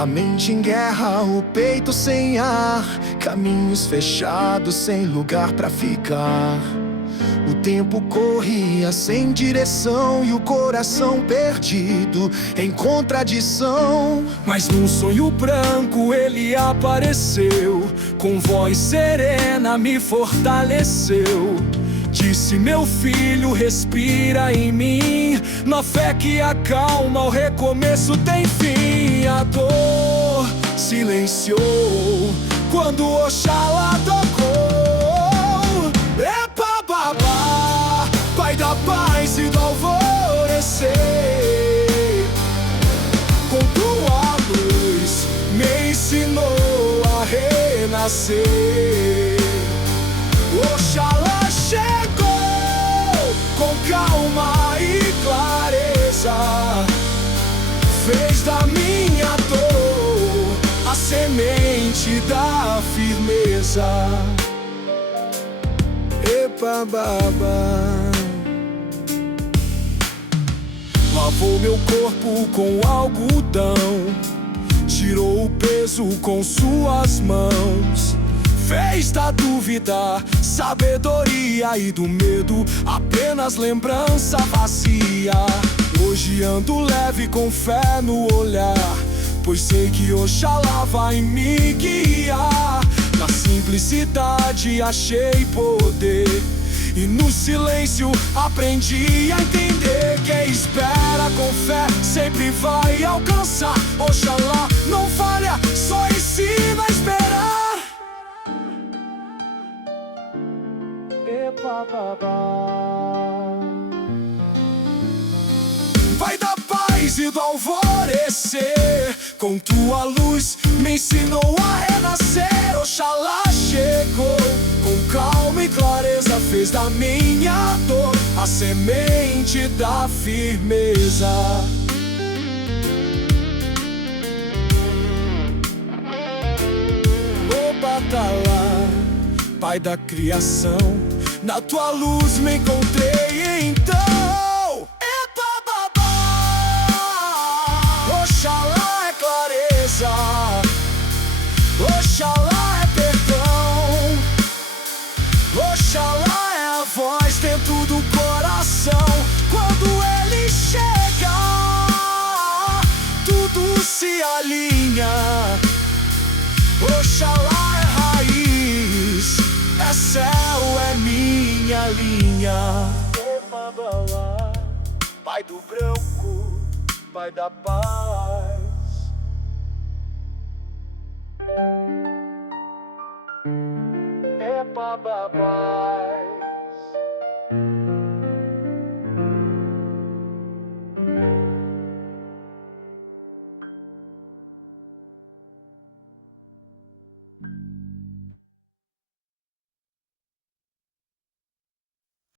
A mente em guerra, o peito sem ar, caminhos fechados sem lugar pra ficar. O tempo corria sem direção e o coração perdido em contradição. Mas num sonho branco ele apareceu, com voz serena me fortaleceu. Disse: meu filho, respira em mim, na fé que acalma, o recomeço tem fim. A dor silenciou quando Oxalá tocou. Epa babá, Pai da paz e do alvorecer, com tua luz me ensinou a renascer. Oxalá chegou com calma e clareza, fez da minha dor a semente da firmeza. Epa babá, lavou meu corpo com algodão, tirou o peso com suas mãos, fez da dúvida sabedoria e do medo apenas lembrança vazia. Hoje ando leve com fé no olhar, pois sei que Oxalá vai me guiar. Na simplicidade achei poder, e no silêncio aprendi a entender. Quem espera com fé sempre vai alcançar. Oxalá não falha, só ensina a esperar. Epa babá, Pai da paz e do alvorecer, com tua luz me ensinou a renascer. Oxalá chegou com calma e clareza, fez da minha dor a semente da firmeza. O Batalá, Pai da criação, na tua luz me encontrei então. Oxalá é clareza, Oxalá é perdão, Oxalá é a voz dentro do coração. Quando ele chega, tudo se alinha. Oxalá é raiz, é céu, é minha linha. Pai do branco, Pai da paz. Epa babá.